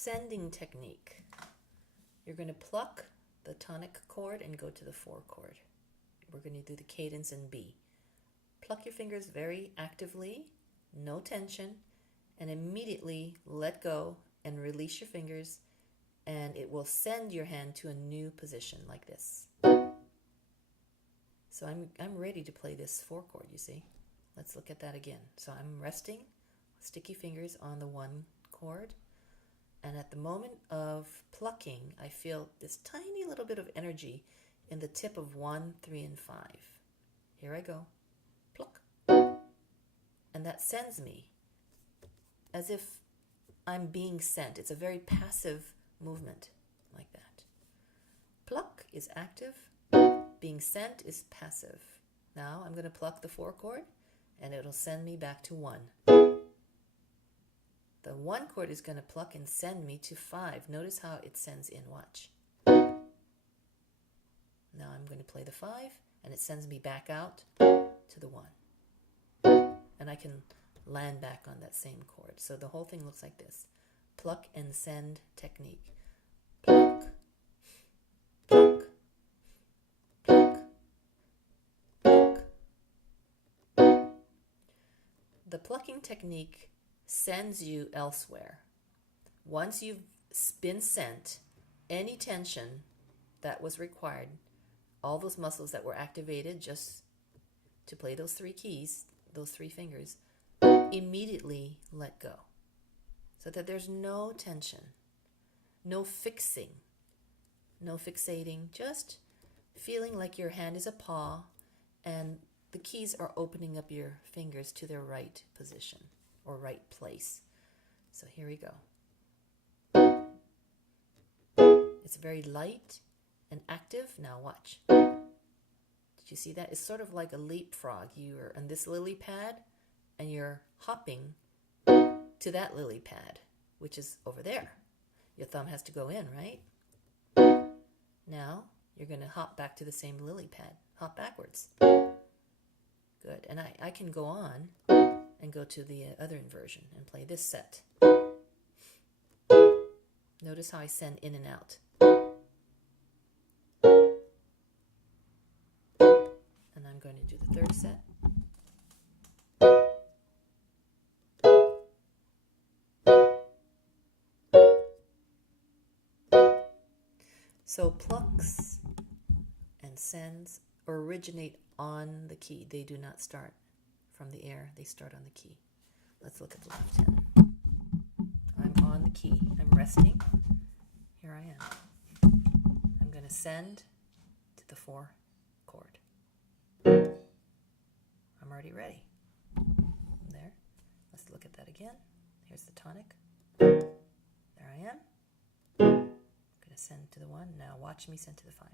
Sending technique. You're going to pluck the tonic chord and go to the 4 chord. We're going to do the cadence in B. Pluck your fingers very actively, no tension, and immediately let go and release your fingers, and it will send your hand to a new position like this. So I'm ready to play this 4 chord, you see. Let's look at that again. So I'm resting sticky fingers on the 1 chord, and at the moment of plucking, I feel this tiny little bit of energy in the tip of 1, 3, and 5. Here I go. Pluck. And that sends me as if I'm being sent. It's a very passive movement like that. Pluck is active. Being sent is passive. Now I'm going to pluck the 4 chord, and it'll send me back to 1. The 1 chord is going to pluck and send me to 5. Notice how it sends in. Watch. Now I'm going to play the 5, and it sends me back out to the 1. And I can land back on that same chord. So the whole thing looks like this. Pluck and send technique. Pluck, pluck, pluck, pluck. The plucking technique sends you elsewhere. Once you've been sent, any tension that was required, all those muscles that were activated just to play those 3 keys, those 3 fingers, immediately let go. So that there's no tension, no fixing, no fixating, just feeling like your hand is a paw and the keys are opening up your fingers to their right position or right place. So here we go. It's very light and active. Now watch. Did you see that? It's sort of like a leapfrog. You're on this lily pad and you're hopping to that lily pad, which is over there. Your thumb has to go in, right? Now you're going to hop back to the same lily pad. Hop backwards. Good. And I can go on and go to the other inversion and play this set. Notice how I send in and out. And I'm going to do the 3rd set. So plucks and sends originate on the key. They do not start from the air. They start on the key. Let's look at the left hand. I'm on the key. I'm resting. Here I am. I'm going to send to the 4 chord. I'm already ready. There. Let's look at that again. Here's the tonic. There I am. Send to the 1. Now watch me send to the 5.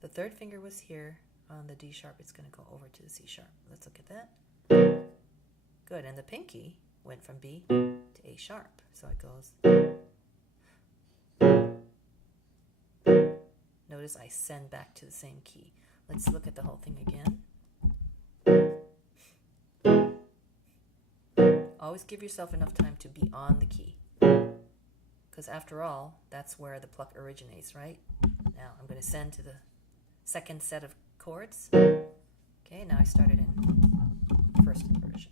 The 3rd finger was here on the D sharp. It's going to go over to the C sharp. Let's look at that. Good. And the pinky went from B to A sharp. So it goes. Notice I send back to the same key. Let's look at the whole thing again. Always give yourself enough time to be on the key. Because after all, that's where the pluck originates, right? Now I'm going to send to the 2nd set of chords. Okay, now I started in 1st inversion.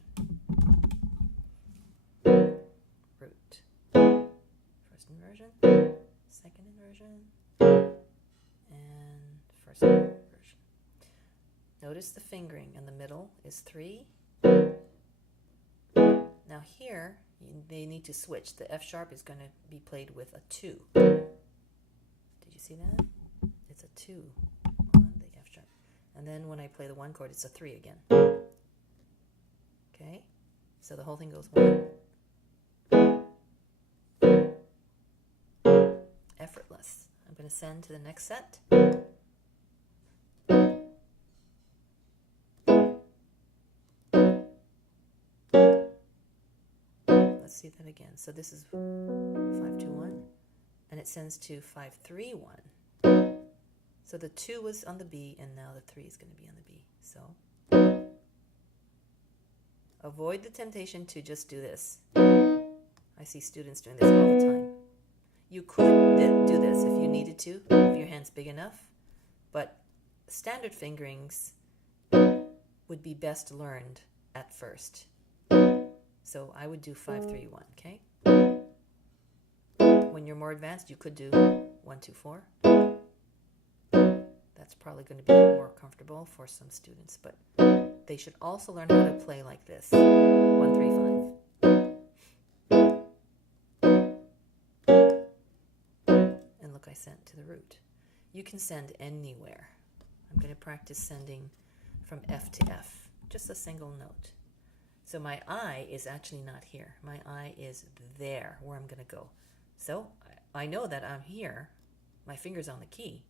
Root. 1st inversion, 2nd inversion, and 1st inversion. Notice the fingering in the middle is 3. Now here, they need to switch. The F sharp is going to be played with a 2. Did you see that? It's a 2 on the F sharp. And then when I play the 1 chord, it's a 3 again. Okay? So the whole thing goes 1. Effortless. I'm going to send to the next set. See that again. So this is 5-2-1, and it sends to 5-3-1. So the 2 was on the B, and now the 3 is going to be on the B. So avoid the temptation to just do this. I see students doing this all the time. You could do this if you needed to, if your hand's big enough, but standard fingerings would be best learned at first. So I would do 5, 3, 1, okay? When you're more advanced, you could do 1, 2, 4. That's probably going to be more comfortable for some students, but they should also learn how to play like this. 1, 3, 5. And look, I sent to the root. You can send anywhere. I'm going to practice sending from F to F, just a single note. So my I is actually not here. My I is there, where I'm going to go. So I know that I'm here. My finger's on the key.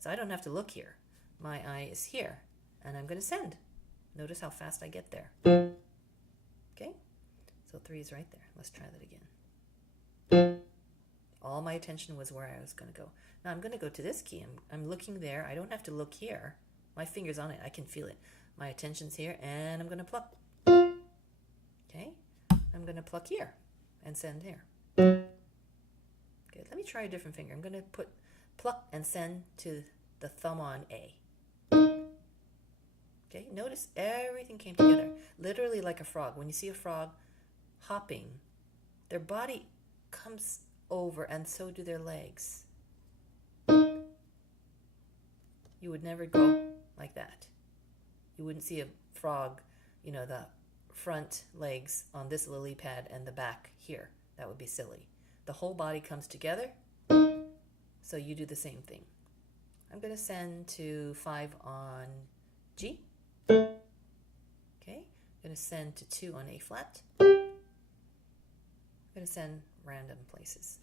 So I don't have to look here. My I is here, and I'm going to send. Notice how fast I get there. Okay? So 3 is right there. Let's try that again. All my attention was where I was going to go. Now I'm going to go to this key. I'm looking there. I don't have to look here. My finger's on it. I can feel it. My attention's here, and I'm going to pluck. Okay? I'm going to pluck here and send here. Okay, let me try a different finger. I'm going to put pluck and send to the thumb on A. Okay, notice everything came together. Literally like a frog. When you see a frog hopping, their body comes over and so do their legs. You would never go like that. You wouldn't see a frog, the front legs on this lily pad and the back here. That would be silly. The whole body comes together, so you do the same thing. I'm going to send to 5 on G. Okay, I'm going to send to 2 on A flat. I'm going to send random places.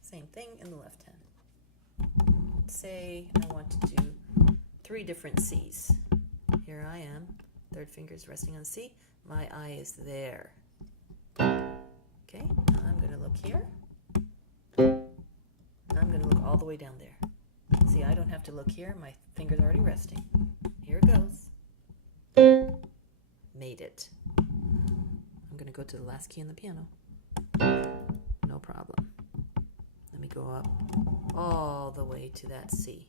Same thing in the left hand. Say I want to do 3 different C's. Here I am. Third finger's resting on C. My I is there. Okay, now I'm going to look here. I'm going to look all the way down there. See, I don't have to look here. My finger's already resting. Here it goes. Made it. I'm going to go to the last key on the piano. No problem. Let me go up all the way to that C.